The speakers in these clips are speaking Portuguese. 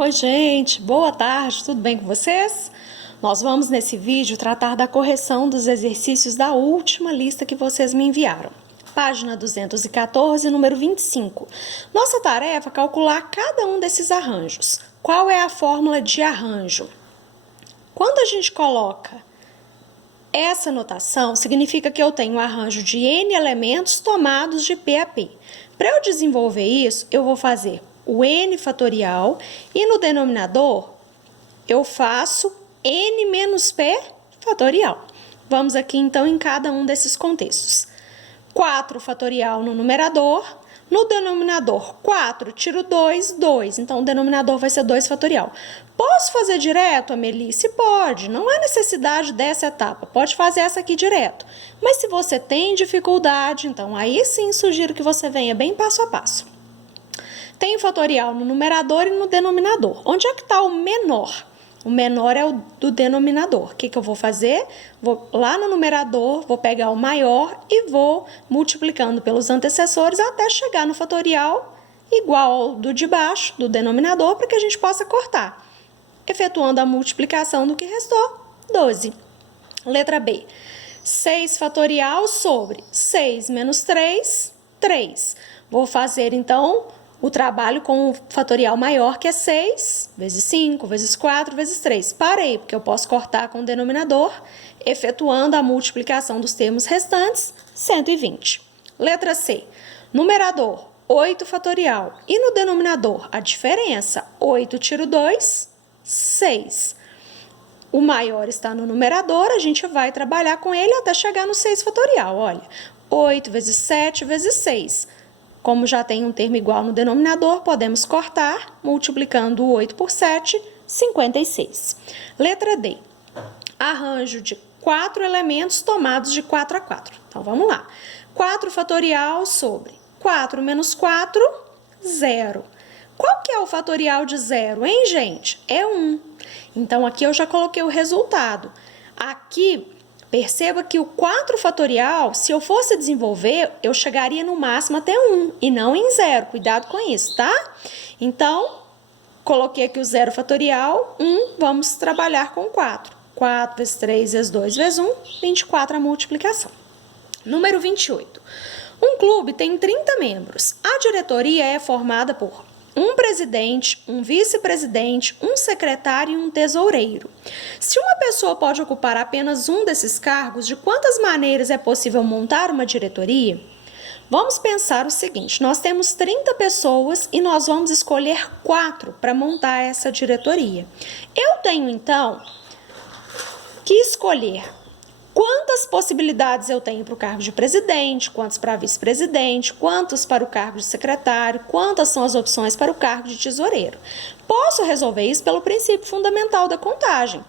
Oi, gente, boa tarde, tudo bem com vocês? Nós vamos nesse vídeo tratar da correção dos exercícios da última lista que vocês me enviaram. Página 214, número 25. Nossa tarefa é calcular cada um desses arranjos. Qual é a fórmula de arranjo? Quando a gente coloca essa notação, significa que eu tenho um arranjo de N elementos tomados de P a P. Para eu desenvolver isso, eu vou fazer o N fatorial e no denominador eu faço N menos P fatorial. Vamos aqui então em cada um desses contextos. 4 fatorial no numerador, no denominador 4 tiro 2, 2. Então o denominador vai ser 2 fatorial. Posso fazer direto, Amelice? Pode, não há necessidade dessa etapa, pode fazer essa aqui direto. Mas se você tem dificuldade, então aí sim sugiro que você venha bem passo a passo. Tem o fatorial no numerador e no denominador. Onde é que está o menor? O menor é o do denominador. O que eu vou fazer? Vou lá no numerador, vou pegar o maior e vou multiplicando pelos antecessores até chegar no fatorial igual ao do de baixo, do denominador, para que a gente possa cortar. Efetuando a multiplicação do que restou, 12. Letra B. 6 fatorial sobre 6 menos 3, 3. Vou fazer, então, o trabalho com o fatorial maior, que é 6 vezes 5, vezes 4, vezes 3. Parei, porque eu posso cortar com o denominador, efetuando a multiplicação dos termos restantes, 120. Letra C. Numerador, 8 fatorial. E no denominador, a diferença, 8 tiro 2, 6. O maior está no numerador, a gente vai trabalhar com ele até chegar no 6 fatorial. Olha, 8 vezes 7 vezes 6. Como já tem um termo igual no denominador, podemos cortar, multiplicando o 8 por 7, 56. Letra D. Arranjo de 4 elementos tomados de 4 a 4. Então, vamos lá. 4 fatorial sobre 4 menos 4, 0. Qual que é o fatorial de 0, hein, gente? É 1. Então, aqui eu já coloquei o resultado. Aqui, perceba que o 4 fatorial, se eu fosse desenvolver, eu chegaria no máximo até 1 e não em 0. Cuidado com isso, tá? Então, coloquei aqui o 0 fatorial, 1, vamos trabalhar com 4. 4 vezes 3 vezes 2 vezes 1, 24 a multiplicação. Número 28. Um clube tem 30 membros. A diretoria é formada por um presidente, um vice-presidente, um secretário e um tesoureiro. Se uma pessoa pode ocupar apenas um desses cargos, de quantas maneiras é possível montar uma diretoria? Vamos pensar o seguinte, nós temos 30 pessoas e nós vamos escolher 4 para montar essa diretoria. Eu tenho, então, que escolher quantas possibilidades eu tenho para o cargo de presidente, quantos para vice-presidente, quantos para o cargo de secretário, quantas são as opções para o cargo de tesoureiro. Posso resolver isso pelo princípio fundamental da contagem.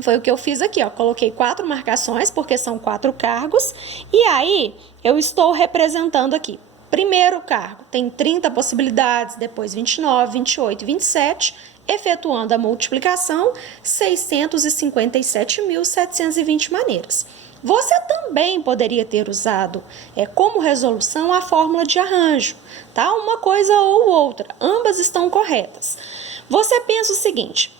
Foi o que eu fiz aqui, ó. Coloquei 4 marcações, porque são 4 cargos, e aí eu estou representando aqui. Primeiro cargo tem 30 possibilidades, depois 29, 28 e 27, efetuando a multiplicação, 657.720 maneiras. Você também poderia ter usado como resolução a fórmula de arranjo, tá? Uma coisa ou outra, ambas estão corretas. Você pensa o seguinte,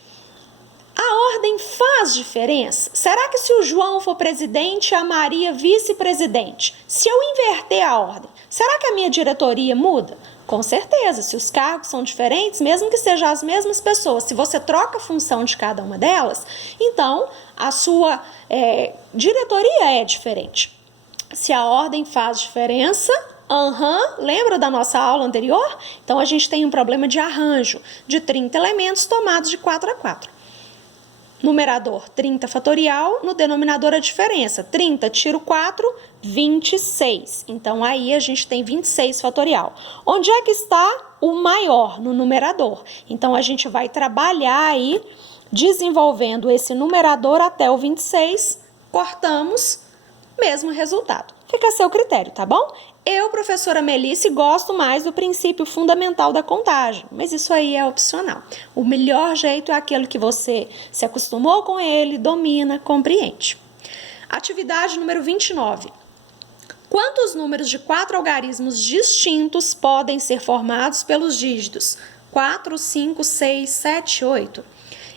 a ordem faz diferença? Será que se o João for presidente e a Maria vice-presidente, se eu inverter a ordem, será que a minha diretoria muda? Com certeza, se os cargos são diferentes, mesmo que sejam as mesmas pessoas, se você troca a função de cada uma delas, então a sua diretoria é diferente. Se a ordem faz diferença, lembra da nossa aula anterior? Então a gente tem um problema de arranjo, de 30 elementos tomados de 4 a 4. Numerador 30 fatorial, no denominador a diferença, 30 tiro 4, 26. Então, aí a gente tem 26 fatorial. Onde é que está o maior? No numerador. Então, a gente vai trabalhar aí, desenvolvendo esse numerador até o 26, cortamos, mesmo resultado. Fica a seu critério, tá bom? Eu, professora Melice, gosto mais do princípio fundamental da contagem, mas isso aí é opcional. O melhor jeito é aquele que você se acostumou com ele, domina, compreende. Atividade número 29. Quantos números de 4 algarismos distintos podem ser formados pelos dígitos 4, 5, 6, 7, 8.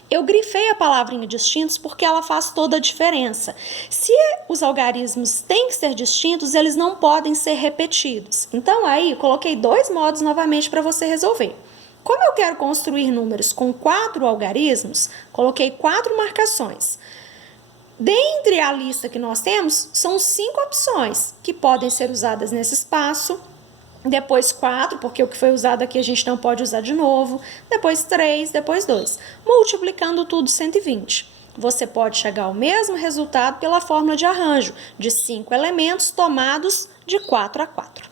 Eu grifei a palavrinha distintos porque ela faz toda a diferença. Se os algarismos têm que ser distintos, eles não podem ser repetidos. Então, aí, coloquei 2 modos novamente para você resolver. Como eu quero construir números com 4 algarismos, coloquei 4 marcações. Dentre a lista que nós temos, são 5 opções que podem ser usadas nesse espaço. Depois 4, porque o que foi usado aqui a gente não pode usar de novo. Depois 3, depois 2. Multiplicando tudo 120. Você pode chegar ao mesmo resultado pela fórmula de arranjo, de 5 elementos tomados de 4 a 4.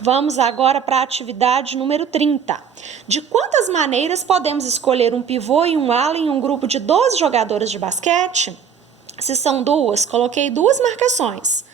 Vamos agora para a atividade número 30. De quantas maneiras podemos escolher um pivô e um ala em um grupo de 12 jogadoras de basquete? Se são 2, coloquei 2 marcações.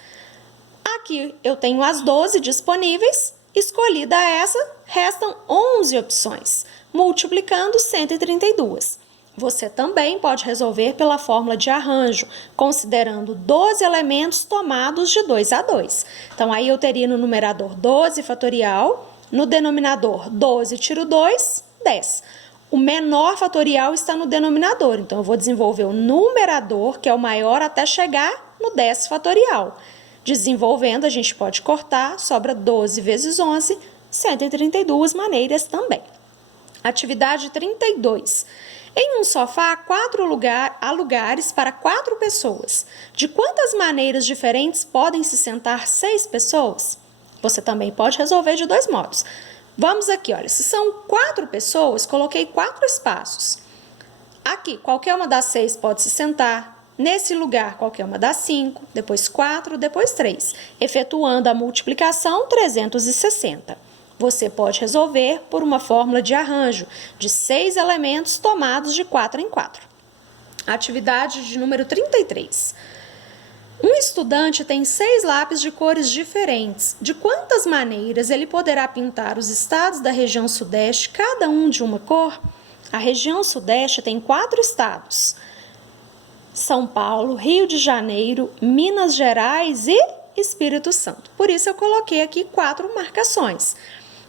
Aqui eu tenho as 12 disponíveis, escolhida essa, restam 11 opções, multiplicando 132. Você também pode resolver pela fórmula de arranjo, considerando 12 elementos tomados de 2 a 2. Então, aí eu teria no numerador 12 fatorial, no denominador 12 tiro 2, 10. O menor fatorial está no denominador, então eu vou desenvolver o numerador, que é o maior, até chegar no 10 fatorial. Desenvolvendo, a gente pode cortar, sobra 12 vezes 11, 132 maneiras também. Atividade 32. Em um sofá, há lugares para 4 pessoas. De quantas maneiras diferentes podem se sentar 6 pessoas? Você também pode resolver de 2 modos. Vamos aqui, olha, se são 4 pessoas, coloquei 4 espaços. Aqui, qualquer uma das 6 pode se sentar. Nesse lugar, qualquer uma das 5, depois 4, depois 3. Efetuando a multiplicação, 360. Você pode resolver por uma fórmula de arranjo de 6 elementos tomados de 4 em 4. Atividade de número 33. Um estudante tem 6 lápis de cores diferentes. De quantas maneiras ele poderá pintar os estados da região sudeste, cada um de uma cor? A região sudeste tem 4 estados: São Paulo, Rio de Janeiro, Minas Gerais e Espírito Santo. Por isso eu coloquei aqui 4 marcações.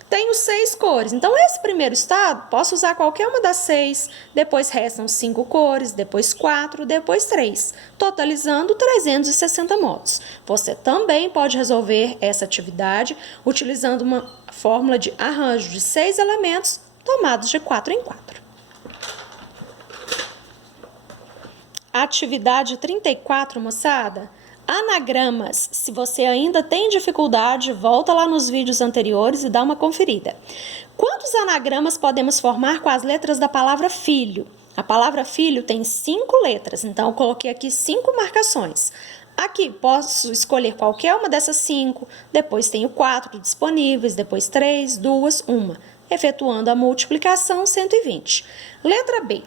Tenho 6 cores, então esse primeiro estado posso usar qualquer uma das 6, depois restam 5 cores, depois 4, depois 3, totalizando 360 modos. Você também pode resolver essa atividade utilizando uma fórmula de arranjo de 6 elementos tomados de 4 em 4. Atividade 34, moçada. Anagramas. Se você ainda tem dificuldade, volta lá nos vídeos anteriores e dá uma conferida. Quantos anagramas podemos formar com as letras da palavra filho? A palavra filho tem 5 letras, então eu coloquei aqui 5 marcações. Aqui posso escolher qualquer uma dessas 5, depois tenho 4 disponíveis, depois 3, 2, 1. Efetuando a multiplicação, 120. Letra B.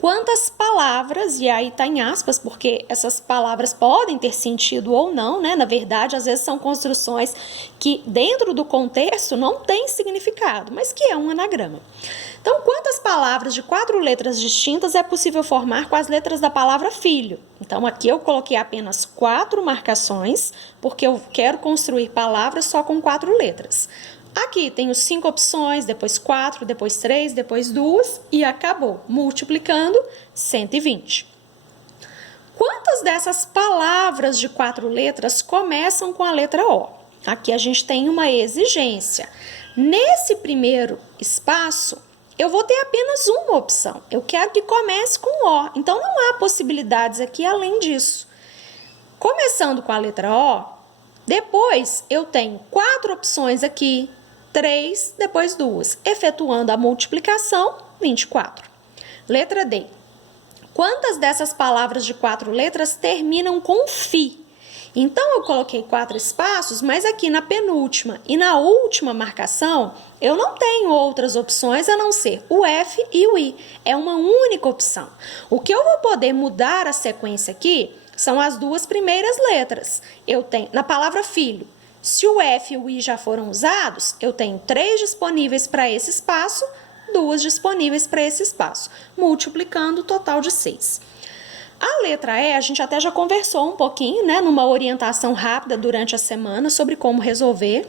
Quantas palavras, e aí está em aspas, porque essas palavras podem ter sentido ou não, né? Na verdade, às vezes são construções que dentro do contexto não têm significado, mas que é um anagrama. Então, quantas palavras de 4 letras distintas é possível formar com as letras da palavra filho? Então, aqui eu coloquei apenas 4 marcações, porque eu quero construir palavras só com 4 letras. Aqui tenho 5 opções, depois 4, depois 3, depois 2 e acabou. Multiplicando, 120. Quantas dessas palavras de 4 letras começam com a letra O? Aqui a gente tem uma exigência. Nesse primeiro espaço, eu vou ter apenas uma opção. Eu quero que comece com O. Então, não há possibilidades aqui além disso. Começando com a letra O, depois eu tenho 4 opções aqui, 3, depois 2. Efetuando a multiplicação, 24. Letra D. Quantas dessas palavras de 4 letras terminam com FI? Então, eu coloquei 4 espaços, mas aqui na penúltima e na última marcação, eu não tenho outras opções a não ser o F e o I. É uma única opção. O que eu vou poder mudar a sequência aqui são as 2 primeiras letras. Eu tenho, na palavra filho, se o F e o I já foram usados, eu tenho 3 disponíveis para esse espaço, 2 disponíveis para esse espaço, multiplicando o total de 6. A letra E, a gente até já conversou um pouquinho, né, numa orientação rápida durante a semana sobre como resolver.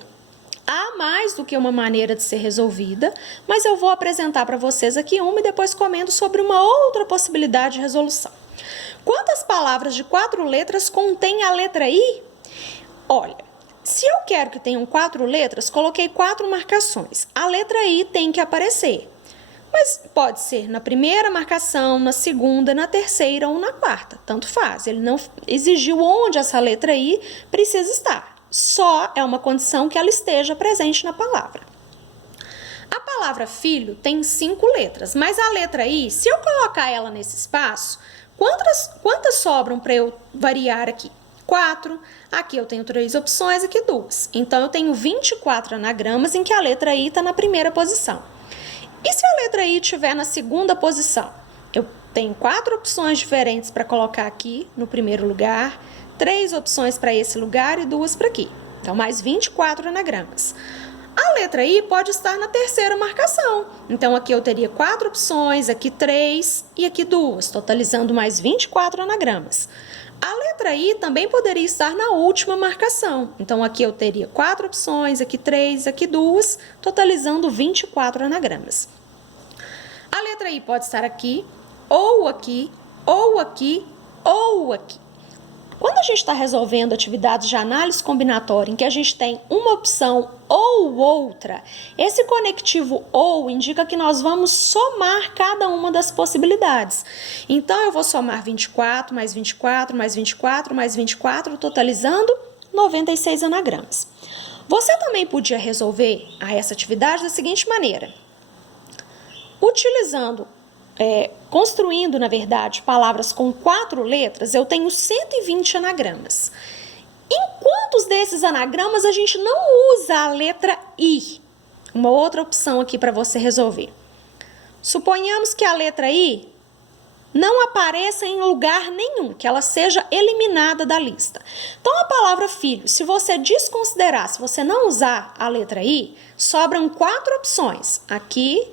Há mais do que uma maneira de ser resolvida, mas eu vou apresentar para vocês aqui uma e depois comento sobre uma outra possibilidade de resolução. Quantas palavras de 4 letras contém a letra I? Olha, se eu quero que tenham 4 letras, coloquei 4 marcações. A letra I tem que aparecer, mas pode ser na primeira marcação, na segunda, na terceira ou na quarta, tanto faz. Ele não exigiu onde essa letra I precisa estar. Só é uma condição que ela esteja presente na palavra. A palavra filho tem 5 letras, mas a letra I, se eu colocar ela nesse espaço, quantas sobram para eu variar aqui? 4. Aqui eu tenho 3 opções, aqui 2. Então, eu tenho 24 anagramas em que a letra I está na primeira posição. E se a letra I estiver na segunda posição? Eu tenho 4 opções diferentes para colocar aqui no primeiro lugar, 3 opções para esse lugar e 2 para aqui. Então, mais 24 anagramas. A letra I pode estar na terceira marcação. Então, aqui eu teria 4 opções, aqui 3 e aqui 2, totalizando mais 24 anagramas. A letra I também poderia estar na última marcação. Então, aqui eu teria 4 opções, aqui 3, aqui 2, totalizando 24 anagramas. A letra I pode estar aqui, ou aqui, ou aqui, ou aqui. Quando a gente está resolvendo atividades de análise combinatória em que a gente tem uma opção ou outra, esse conectivo ou indica que nós vamos somar cada uma das possibilidades. Então, eu vou somar 24, mais 24, mais 24, mais 24, totalizando 96 anagramas. Você também podia resolver essa atividade da seguinte maneira. Construindo, na verdade, palavras com 4 letras, eu tenho 120 anagramas. Em quantos desses anagramas a gente não usa a letra I? Uma outra opção aqui para você resolver. Suponhamos que a letra I não apareça em lugar nenhum, que ela seja eliminada da lista. Então, a palavra filho, se você desconsiderar, se você não usar a letra I, sobram 4 opções. Aqui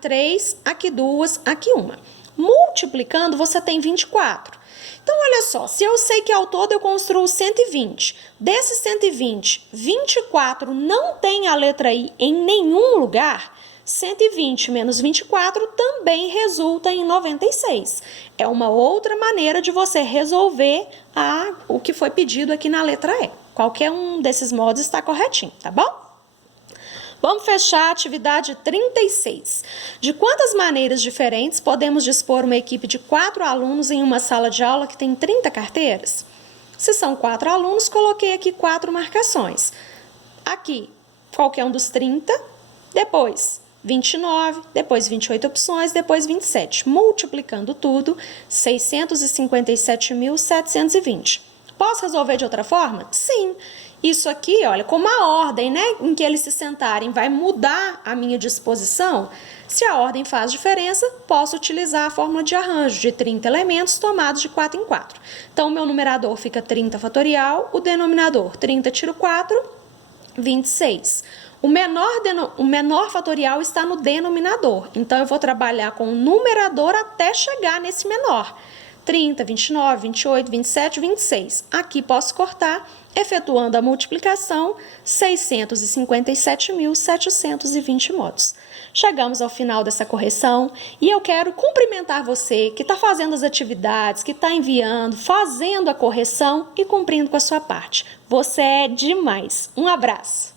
3, aqui 2, aqui 1. Multiplicando, você tem 24. Então, olha só, se eu sei que ao todo eu construo 120, desses 120, 24 não tem a letra I em nenhum lugar, 120 menos 24 também resulta em 96. É uma outra maneira de você resolver o que foi pedido aqui na letra E. Qualquer um desses modos está corretinho, tá bom? Vamos fechar a atividade 36. De quantas maneiras diferentes podemos dispor uma equipe de 4 alunos em uma sala de aula que tem 30 carteiras? Se são 4 alunos, coloquei aqui 4 marcações. Aqui, qualquer um dos 30, depois 29, depois 28 opções, depois 27. Multiplicando tudo, 657.720. Posso resolver de outra forma? Sim. Isso aqui, olha, como a ordem, né, em que eles se sentarem vai mudar a minha disposição, se a ordem faz diferença, posso utilizar a fórmula de arranjo de 30 elementos tomados de 4 em 4. Então, o meu numerador fica 30 fatorial, o denominador 30 tiro 4, 26. O menor fatorial está no denominador, então eu vou trabalhar com o numerador até chegar nesse menor. 30, 29, 28, 27, 26. Aqui posso cortar, efetuando a multiplicação, 657.720 modos. Chegamos ao final dessa correção e eu quero cumprimentar você que está fazendo as atividades, que está enviando, fazendo a correção e cumprindo com a sua parte. Você é demais. Um abraço!